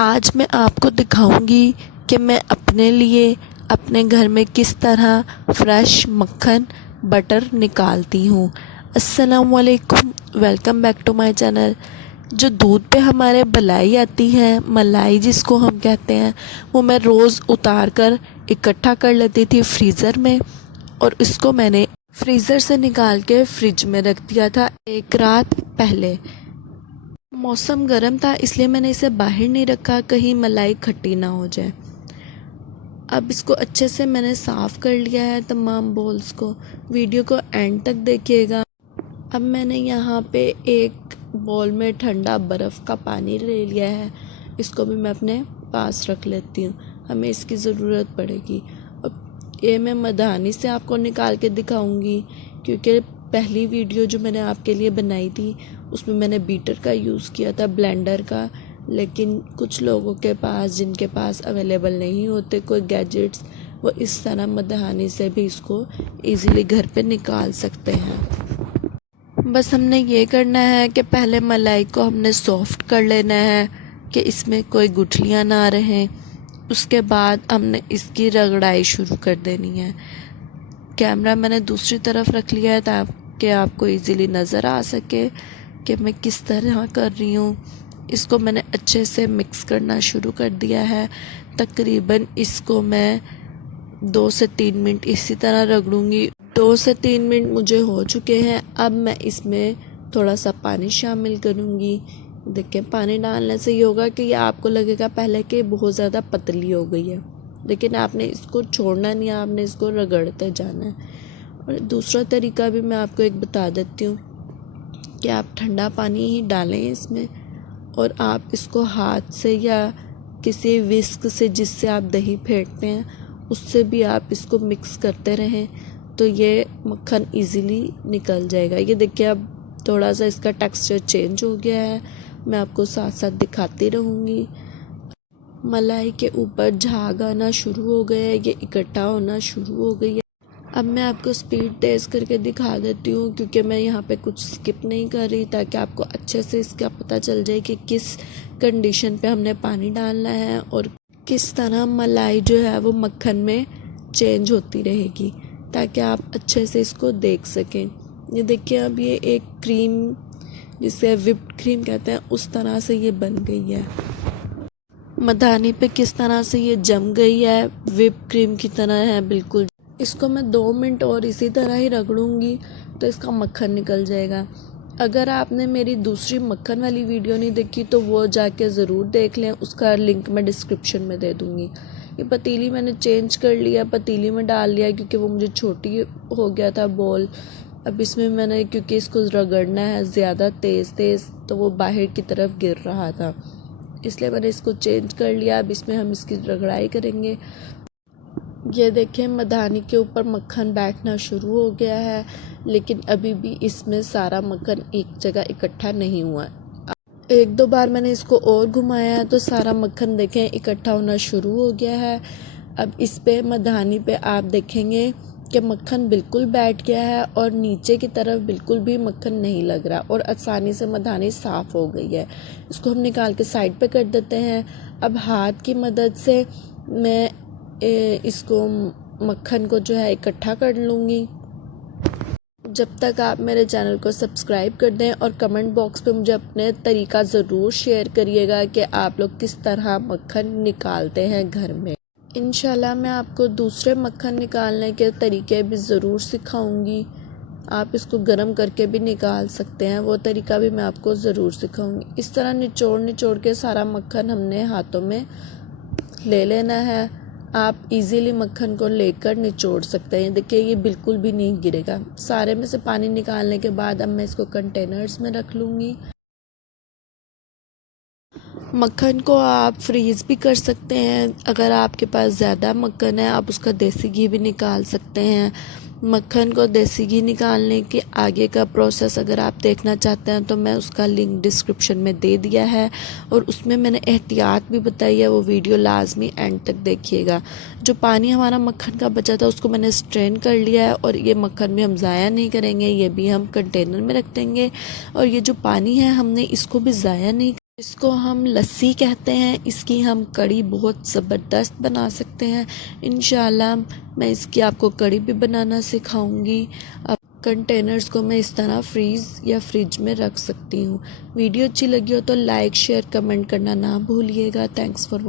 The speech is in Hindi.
आज मैं आपको दिखाऊंगी कि मैं अपने लिए अपने घर में किस तरह फ्रेश मक्खन बटर निकालती हूँ। अस्सलाम वालेकुम, welcome back to my channel. जो दूध पे हमारे मलाई आती है, मलाई जिसको हम कहते हैं, वो मैं रोज़ उतार कर इकट्ठा कर लेती थी फ्रीज़र में, और इसको मैंने फ्रीज़र से निकाल के फ्रिज में रख दिया था एक रात पहले। मौसम गर्म था इसलिए मैंने इसे बाहर नहीं रखा, कहीं मलाई खट्टी ना हो जाए। अब इसको अच्छे से मैंने साफ़ कर लिया है तमाम बोल्स को। वीडियो को एंड तक देखिएगा। अब मैंने यहाँ पे एक बोल में ठंडा बर्फ़ का पानी ले लिया है, इसको भी मैं अपने पास रख लेती हूँ, हमें इसकी ज़रूरत पड़ेगी। अब ये मैं मधानी से आपको निकाल के दिखाऊंगी, क्योंकि पहली वीडियो जो मैंने आपके लिए बनाई थी उसमें मैंने बीटर का यूज़ किया था, ब्लेंडर का। लेकिन कुछ लोगों के पास, जिनके पास अवेलेबल नहीं होते कोई गैजेट्स, वो इस तरह मधानी से भी इसको इजीली घर पे निकाल सकते हैं। बस हमने ये करना है कि पहले मलाई को हमने सॉफ्ट कर लेना है कि इसमें कोई गुठलियाँ ना रहें। उसके बाद हमने इसकी रगड़ाई शुरू कर देनी है। कैमरा मैंने दूसरी तरफ रख लिया है ताकि आपको इजीली नज़र आ सके कि मैं किस तरह कर रही हूँ। इसको मैंने अच्छे से मिक्स करना शुरू कर दिया है। तकरीबन इसको मैं 2 से 3 मिनट इसी तरह रगड़ूंगी। 2 से 3 मिनट मुझे हो चुके हैं। अब मैं इसमें थोड़ा सा पानी शामिल करूँगी। देखिए, पानी डालने से ये होगा कि ये आपको लगेगा पहले कि बहुत ज़्यादा पतली हो गई है, लेकिन आपने इसको छोड़ना नहीं है, आपने इसको रगड़ते जाना है। और दूसरा तरीका भी मैं आपको एक बता देती हूँ कि आप ठंडा पानी ही डालें इसमें, और आप इसको हाथ से या किसी विस्क से, जिससे आप दही फेंटते हैं, उससे भी आप इसको मिक्स करते रहें तो ये मक्खन इजीली निकल जाएगा। ये देखिए, अब थोड़ा सा इसका टेक्सचर चेंज हो गया है। मैं आपको साथ साथ दिखाती रहूँगी। मलाई के ऊपर झाग आना शुरू हो गया है, ये इकट्ठा होना शुरू हो गई है। अब मैं आपको स्पीड तेज़ करके दिखा देती हूँ, क्योंकि मैं यहाँ पे कुछ स्किप नहीं कर रही, ताकि आपको अच्छे से इसका पता चल जाए कि किस कंडीशन पे हमने पानी डालना है और किस तरह मलाई जो है वो मक्खन में चेंज होती रहेगी, ताकि आप अच्छे से इसको देख सकें। ये देखिए, अब ये एक क्रीम, जिसे विप्ड क्रीम कहते हैं, उस तरह से ये बन गई है। मधानी पे किस तरह से ये जम गई है, विप क्रीम की तरह है बिल्कुल। इसको मैं 2 मिनट और इसी तरह ही रगड़ूंगी तो इसका मक्खन निकल जाएगा। अगर आपने मेरी दूसरी मक्खन वाली वीडियो नहीं देखी तो वो जाके ज़रूर देख लें, उसका लिंक मैं डिस्क्रिप्शन में दे दूँगी। ये पतीली मैंने चेंज कर लिया, पतीली में डाल लिया क्योंकि वो मुझे छोटी हो गया था बोल। अब इसमें मैंने, क्योंकि इसको रगड़ना है ज़्यादा तेज़ तो वो बाहर की तरफ गिर रहा था, इसलिए मैंने इसको चेंज कर लिया। अब इसमें हम इसकी रगड़ाई करेंगे। ये देखें, मधानी के ऊपर मक्खन बैठना शुरू हो गया है, लेकिन अभी भी इसमें सारा मक्खन एक जगह इकट्ठा नहीं हुआ। 1-2 बार मैंने इसको और घुमाया है तो सारा मक्खन देखें इकट्ठा होना शुरू हो गया है। अब इस पे, मधानी पे, आप देखेंगे कि मक्खन बिल्कुल बैठ गया है और नीचे की तरफ बिल्कुल भी मक्खन नहीं लग रहा, और आसानी से मधानी साफ़ हो गई है। इसको हम निकाल के साइड पे कर देते हैं। अब हाथ की मदद से मैं इसको मक्खन को जो है इकट्ठा कर लूँगी। जब तक आप मेरे चैनल को सब्सक्राइब कर दें और कमेंट बॉक्स पे मुझे अपने तरीका ज़रूर शेयर करिएगा कि आप लोग किस तरह मक्खन निकालते हैं घर में। इंशाल्लाह मैं आपको दूसरे मक्खन निकालने के तरीके भी ज़रूर सिखाऊंगी। आप इसको गर्म करके भी निकाल सकते हैं, वो तरीका भी मैं आपको ज़रूर सिखाऊंगी। इस तरह निचोड़ के सारा मक्खन हमने हाथों में ले लेना है। आप इजीली मक्खन को लेकर निचोड़ सकते हैं। देखिए, ये बिल्कुल भी नहीं गिरेगा। सारे में से पानी निकालने के बाद अब मैं इसको कंटेनर्स में रख लूँगी। मक्खन को आप फ्रीज़ भी कर सकते हैं। अगर आपके पास ज़्यादा मक्खन है, आप उसका देसी घी भी निकाल सकते हैं। मक्खन को देसी घी निकालने के आगे का प्रोसेस अगर आप देखना चाहते हैं तो मैं उसका लिंक डिस्क्रिप्शन में दे दिया है, और उसमें मैंने एहतियात भी बताई है, वो वीडियो लाजमी एंड तक देखिएगा। जो पानी हमारा मक्खन का बचा था उसको मैंने स्ट्रेन कर लिया है, और ये मक्खन भी हम ज़ाया नहीं करेंगे, ये भी हम कंटेनर में रख देंगे। और ये जो पानी है हमने इसको भी ज़ाया नहीं इसको हम लस्सी कहते हैं। इसकी हम कड़ी बहुत ज़बरदस्त बना सकते हैं। इंशाल्लाह मैं इसकी आपको कड़ी भी बनाना सिखाऊंगी। अब कंटेनर्स को मैं इस तरह फ्रिज में रख सकती हूँ। वीडियो अच्छी लगी हो तो लाइक शेयर कमेंट करना ना भूलिएगा। Thanks for